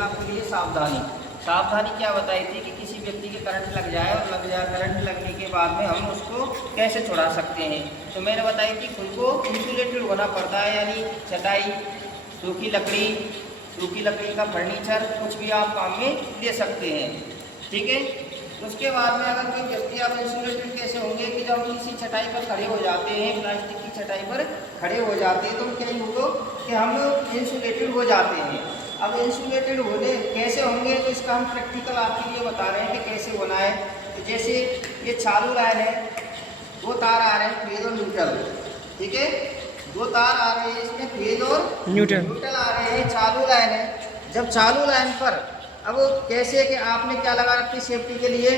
आपके लिए सावधानी। सावधानी क्या बताई थी कि किसी व्यक्ति के करंट लग जाए और करंट लगने के बाद में हम उसको कैसे छुड़ा सकते हैं। तो मैंने बताई थी खुद को इंसुलेटेड होना पड़ता है, यानी चटाई, सूखी लकड़ी का फर्नीचर, कुछ भी आप काम में ले सकते हैं। ठीक है। उसके बाद में अगर कोई व्यक्ति, आप इंसुलेटेड कैसे होंगे कि जब हम किसी चटाई पर खड़े हो जाते हैं, प्लास्टिक की चटाई पर खड़े हो जाते हैं, तो क्या होगा कि हम इंसुलेटेड हो जाते हैं। अब इंसुलेटेड होने कैसे होंगे, तो इसका हम प्रैक्टिकल आपके लिए बता रहे हैं कि कैसे होना है। तो जैसे ये चालू लाइन है, दो तार आ रहे हैं, फेज और न्यूट्रल। ठीक है, दो तार आ रहे हैं, इसमें फेज और न्यूट्रल आ रहे हैं, चालू लाइन है। जब चालू लाइन पर अब कैसे कि आपने क्या लगा रखी है सेफ्टी के लिए,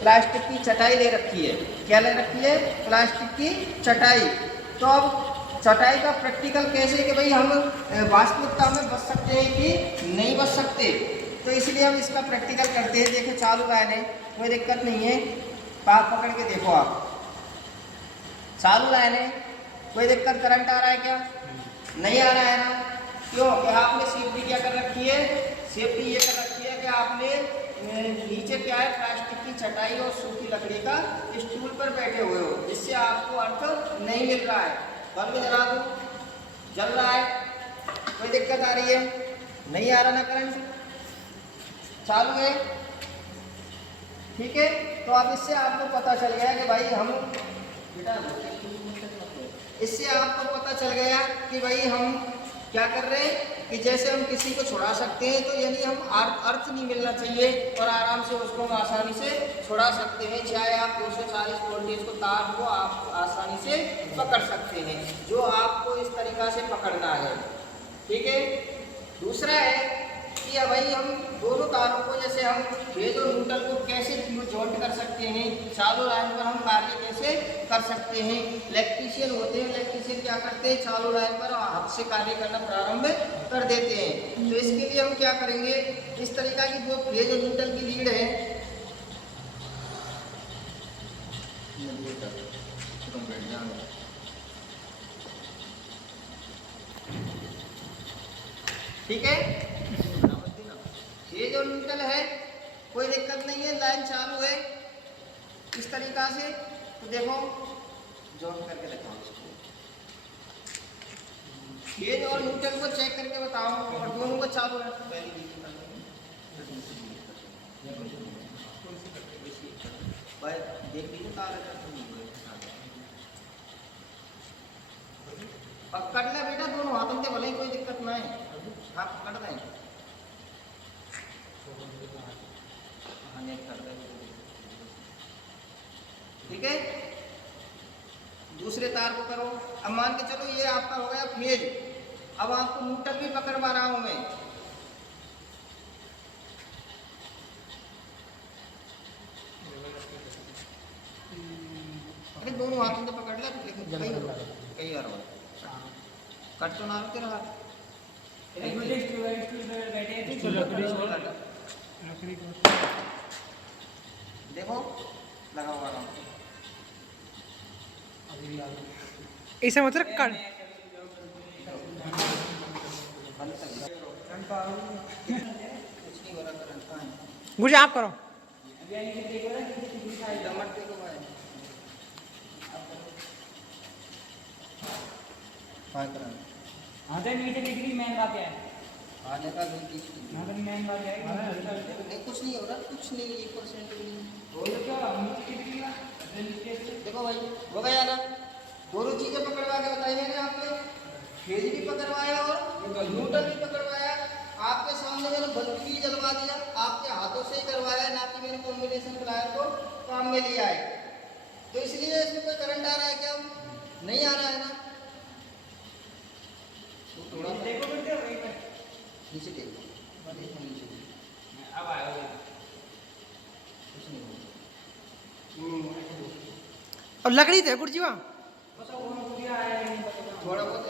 प्लास्टिक की चटाई ले रखी है। क्या ले रखी है? प्लास्टिक की चटाई। तो अब चटाई का प्रैक्टिकल कैसे कि भाई हम वास्तविकता में बच सकते हैं कि नहीं बच सकते, तो इसलिए हम इसका प्रैक्टिकल करते हैं। देखो चालू लाइन है, कोई दिक्कत नहीं है, पाक पकड़ के देखो आप, चालू लाइन है, कोई दिक्कत, करंट आ रहा है क्या? नहीं आ रहा है ना। क्यों? कि आपने सेफ्टी क्या कर रखी है? सेफ्टी ये कर रखी है कि आपने नीचे क्या है, प्लास्टिक की चटाई और सूखी लकड़ी का स्टूल पर बैठे हुए हो, जिससे आपको अर्थ नहीं मिल रहा है। बल्ब जला दो, जल रहा है, कोई दिक्कत आ रही है? नहीं आ रहा ना, करंट चालू है। ठीक है, तो अब इससे आपको पता चल गया कि भाई हम, इससे आपको पता चल गया कि भाई हम क्या कर रहे हैं कि जैसे हम किसी को छुड़ा सकते हैं, तो यानी हम अर्थ नहीं मिलना चाहिए और आराम से उसको हम आसानी से छुड़ा सकते हैं। चाहे आप 240 वोल्टेज को तार को आप आसानी से पकड़ सकते हैं, जो आपको इस तरीक़ा से पकड़ना है। ठीक है। दूसरा है कि भाई हम दोनों तारों को, जैसे हम फेज और न्यूट्रल को कैसे जॉइंट कर सकते हैं, चालू लाइन पर हम कार्य कैसे कर सकते हैं। इलेक्ट्रीशियन होते हैं, इलेक्ट्रीशियन क्या करते हैं, चालू लाइन पर हाथ से कार्य करना प्रारंभ कर देते हैं। तो इसके लिए हम क्या करेंगे, इस तरीका की जो फेज और न्यूट्रल की लीड है, ठीक है, फेज और न्यूट्रल है, कोई दिक्कत नहीं है, लाइन चालू है इस तरीका से। तो देखो जॉइंट करके दिखाओ इसको, फेज और न्यूट्रल को चेक करके बताओ, और दोनों को चालू है। भाई देख लीजिए तार पकड़ ले बेटा, दोनों हाथों से भले ही, कोई दिक्कत ना है। हाँ पकड़ दें, ठीक है। दूसरे तार को करो। अब मान के चलो ये आपका हो गया फेज, अब आपको न्यूट्रल भी पकड़वा रहा हूं मैं। अरे दोनों हाथों से पकड़ ले, कई बार कट तो ना रो तेरा हाथ। देखो लगा हुआ रहा, ऐसे मतलब कर गुज आप करो। आने का नहीं, कुछ नहीं हो रहा, कुछ नहीं, 1% भी नहीं। देखो भाई हो गया ना, दोनों चीजें पकड़वा के बताई मैंने आपको, फेज भी पकड़वाया और न्यूट्रल भी पकड़वाया। आपके सामने मैंने बल्ब भी जलवा दिया, आपके हाथों से ही करवाया, ना कि मैंने कॉम्बिनेशन प्लायर को काम में लिया है। तो इसलिए इसमें कोई करंट आ रहा है क्या? नहीं आ रहा है ना। थोड़ा देखो नीचे देखो, अब आया कुछ नहीं। और लकड़ी थे कुर्सी वहाँ थोड़ा बहुत